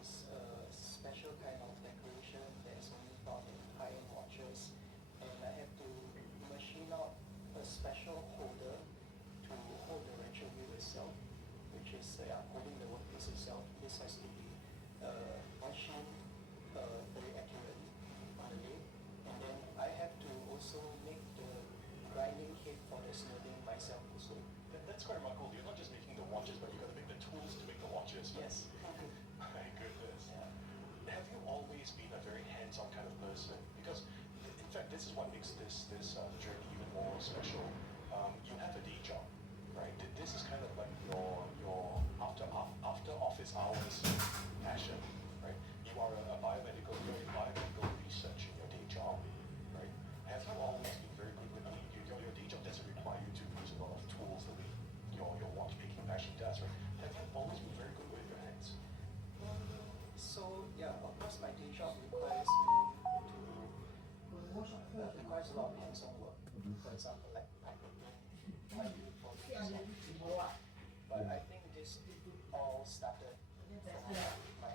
is a special kind of decoration that is only found in high-end watches, and I have to machine out a special holder to hold the retro wheel itself, which is holding the workpiece itself. This has to be machined very accurately on the lathe, and then I have to also make the grinding head for the smoothing myself also. That's quite remarkable. You're not just making the watches, but you've got to make the tools to make the watches. Yes. My goodness. Yeah. Have you always been a very hands-on kind of person? Because, in fact, this is what makes this journey even more special. You have a day job, right? This is kind of like your after office hours passion, right? You are a biomedical, you're in biomedical research in your day job, right? Have you always been very good with? I mean, your day job doesn't require you to use a lot of tools the way your watchmaking passion does, right? Have you always been very good with your hands? So yeah, of course my day job requires me to requires a lot of hands-on work. For example, like packaging, I do for but I think this all started from my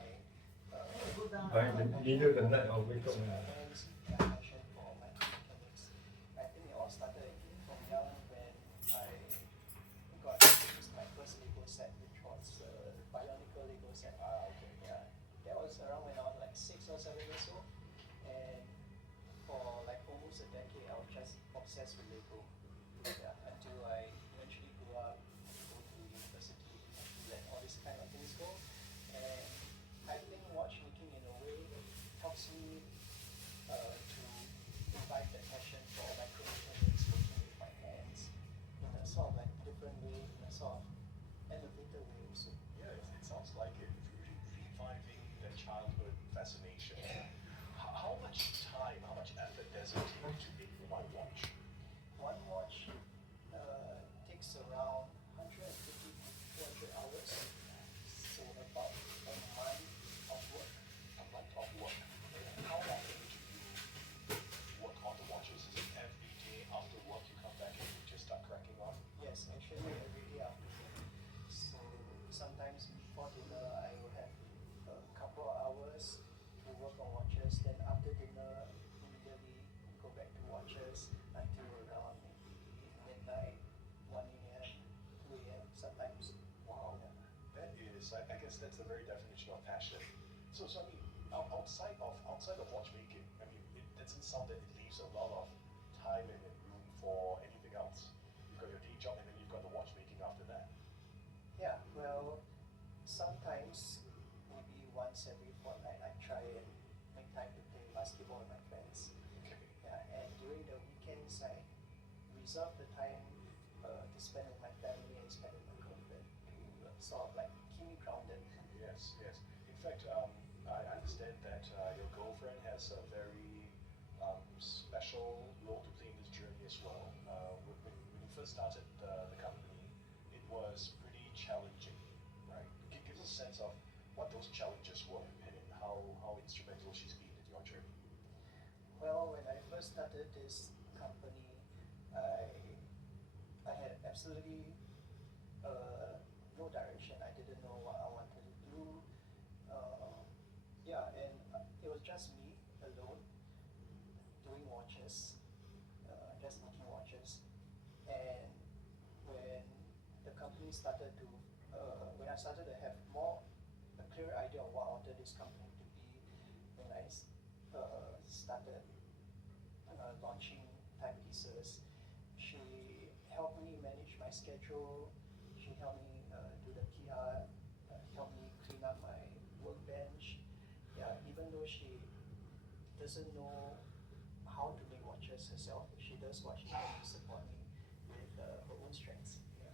parents' passion for mechanics. I think it all started from young when I got introduced my first Lego set, which was a Bionicle Lego set. Okay. Yeah, that was around when I was like 6 or 7 years old, and for like almost a decade, I was just obsessed with Lego. Yeah, until I eventually grew up, go to university, let all these kind of things go. And I think watchmaking in a way helps me to revive that passion for micromechanics, working with my hands in a sort of like different way, in a sort of elevator way also. Yeah, it sounds like it. Reviving that childhood fascination. How much time, how much effort does it take to make one watch? One watch takes around 150 to 200 hours, so about a month of work. A month of work. And how often do you work on the watches? Is it every day after work you come back and you just start cracking on? Yes, actually every day after work. So sometimes before dinner I will have a couple of hours to work on watches. Then after dinner, immediately go back to watches until around maybe midnight, 1 a.m., 2 a.m. sometimes. Wow, Yeah. that is, I guess that's the very definition of passion. So I mean, outside of watchmaking, I mean, it doesn't sound that it leaves a lot of time and room for anything else. You've got your day job and then you've got the watchmaking after that. Yeah, well, sometimes maybe once every fortnight I try and make time to play basketball with my friends. Okay. Yeah, and during the weekends I reserve the time to spend with my family and spend with my girlfriend to sort of like keep me grounded. Yes, yes. In fact, I understand that your girlfriend has a very special role to play in this journey as well. When you first started the company, it was pretty challenging, right? Give us a sense of what those challenges were and how instrumental she's been in your journey. Well, when I first started this company, I had absolutely no direction. I didn't know what I wanted to do. Yeah, and it was just me alone doing watches, just making watches. And when the company started to, when I started to have a clear idea of what I wanted this company to be, when I started launching timepieces, she helped me manage my schedule. She helped me do the PR, helped me clean up my workbench. Yeah, even though she doesn't know how to make watches herself, she does what she can to support me with her own strengths. Yeah.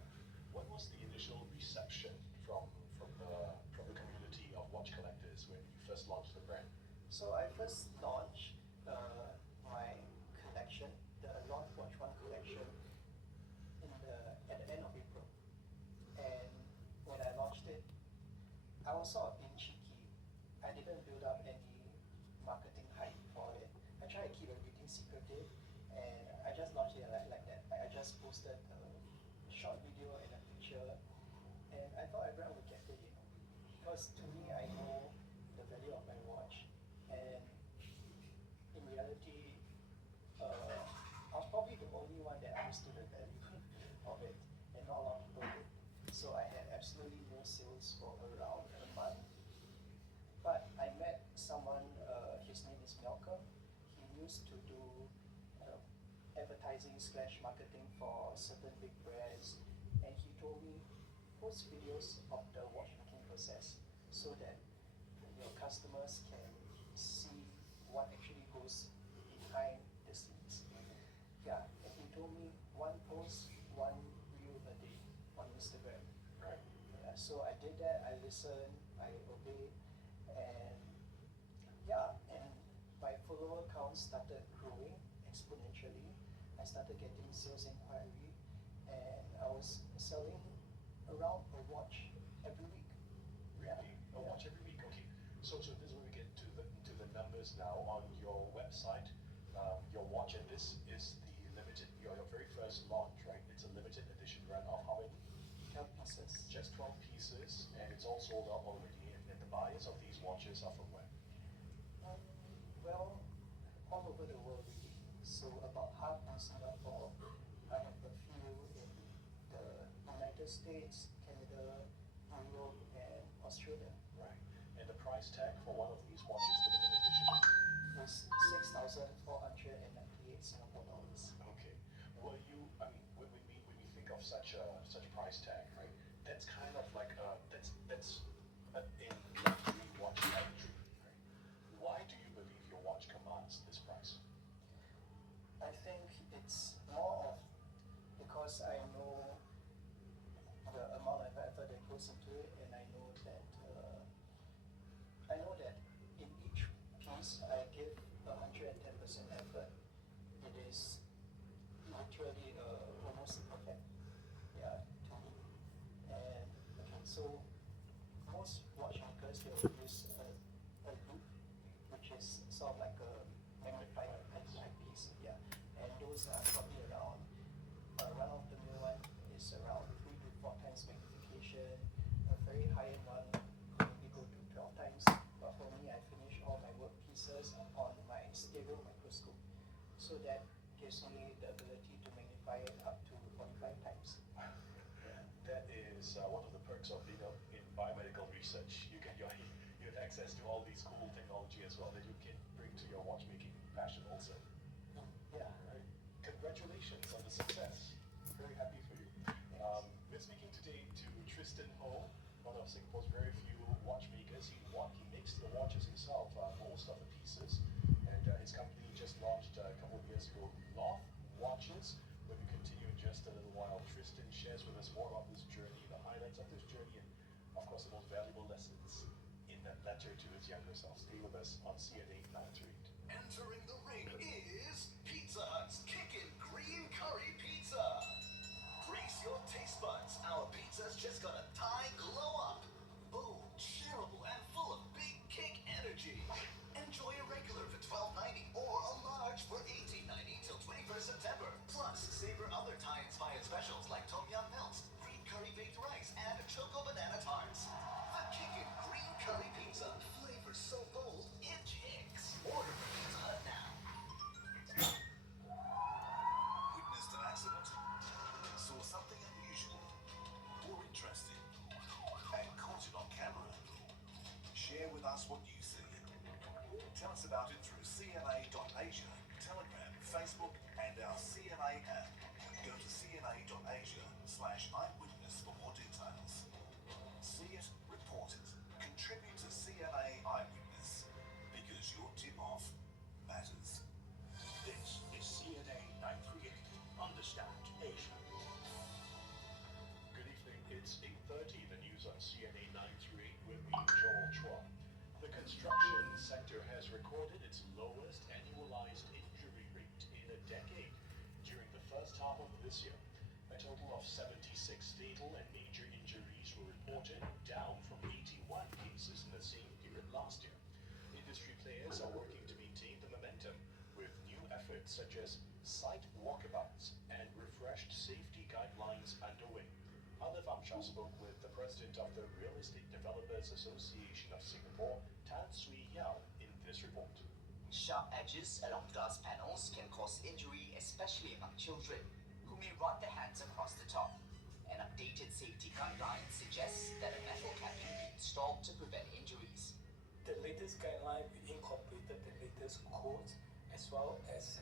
What was the initial reception from the community of watch collectors when you first launched the brand? So I first launched my collection, the Launch Watch One collection, at the end of April. And when I launched it, I was sort of being cheeky. I didn't build up any marketing hype for it. I tried to keep everything secretive, and I just launched it like that. I just posted a short video and a picture, and I thought everyone would get it, because to me, I know reality, I was probably the only one that understood the value of it, and not a lot of people did. So I had absolutely no sales for around a month. But I met someone, his name is Malcolm. He used to do uh, advertising slash marketing for certain big brands, and he told me post videos of the watchmaking process so that your customers can see what actually goes behind the scenes. Yeah, and he told me one post, one reel a day on Instagram. Right. Yeah, so I did that. I listened, I obeyed, and yeah, and my follower count started growing exponentially. I started getting sales inquiry, and I was selling around a watch every week. Really? A watch every week. Okay. So this is where we get to the numbers now on your website. Your watch, and this is the limited, your very first launch, right? It's a limited edition run of how many? 12 pieces. Just 12 pieces, and it's all sold out already. And the buyers of these watches are from where? Well, all over the world really. So about half in Singapore. I have a few in the United States, Canada, Europe, and Australia. Right. And the price tag for one of these watches, limited edition? It's 6,498 Singapore dollars. Okay. Were you? I mean, when we think of such a price tag, right? That's kind of like that's in luxury watch territory, right? Why do you believe your watch commands this price? I think it's more of because I know the amount of effort that goes into it, and I know that in each piece I give 110% effort. It is literally almost perfect, yeah, to me. And okay, so most watchmakers they will use a loop, which is sort of like a magnifier eyepiece, yeah. And those are probably around one of the mill one is around 3 to 4 times magnification. A very high end one maybe go to 12 times. But for me, I finish all my work pieces on my stereo microscope, so that gives me the ability to magnify it up to 45 times. That is one of the perks of being in biomedical research. You have access to all these cool technology as well that you can bring to your watchmaking passion also. Yeah. Right. Congratulations on the success. Very happy for you. We're speaking today to Tristan Ho, one of Singapore's very few watchmakers. He makes the watches himself, most of the pieces, and his company just launched a couple of years ago, Loft Watches. When we continue in just a little while, Tristan shares with us more about this journey, the highlights of this journey, and of course the most valuable lessons in that letter to his younger self. Stay with us on CNA 938. Entering the ring is Pizza Hut's Kickin' Green Curry Pizza. Grease your taste buds. Our pizza's just got a Thai glow up. Bold, shareable, and full of big kick energy. Enjoy a regular for $12.90 or a large for $18.90 till 21st September. Plus, savor other Thai-inspired specials like Tom Yum Milks, green curry baked rice, and choco banana tarts. The Kickin' Green Curry Pizza. Flavor so bold, it kicks. Order from Pizza Hut now. Witnessed an accident? Saw something unusual or interesting and caught it on camera? Share with us what you see. Tell us about it through cna.asia, Telegram, Facebook, and our CNA app. Go to cna.asia/eyewitness for more details. See it, report it. Contribute to CNA Eyewitness, because your tip-off matters. This is CNA 938. Understand Asia. Good evening. It's 8:30. The news on CNA 938 with me, Joel Chua. The construction sector has recorded its lowest annualized injury rate in a decade during the first half of this year. A total of 76 fatal and major injuries were reported, down from 81 cases in the same period last year. Industry players are working to maintain the momentum with new efforts such as site walkabouts and refreshed safety guidelines underway. Hanif Amshah spoke with the president of the Real Estate Developers Association of Singapore, Tan Swee Yao, in this report. Sharp edges along glass panels can cause injury, especially among children, who may run their hands across the top. An updated safety guideline suggests that a metal capping be installed to prevent injuries. The latest guideline incorporated the latest codes as well as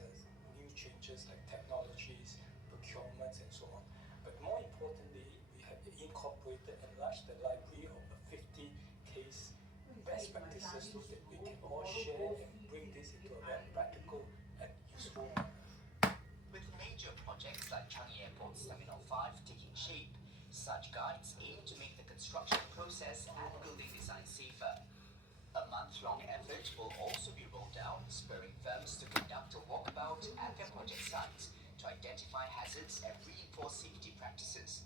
new changes like technologies, procurements, and so on. But more importantly, we have incorporated and enlarged the library of the 50 case best practices so that we can all share and bring this into a very practical and useful manner. With major projects like Changi Airport's Terminal 5 taking shape, such guides aim to make the construction process and building design safer. A month-long effort will also be rolled out, spurring firms to conduct a walkabout at their project sites to identify hazards and reinforce safety practices.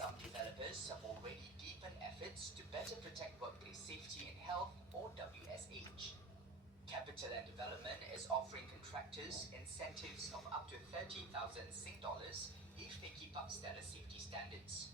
Some developers have already deepened efforts to better protect workplace safety and health, or WSH. Capital and Development is offering contractors incentives of up to 30,000 Sing dollars if they keep up stellar safety standards.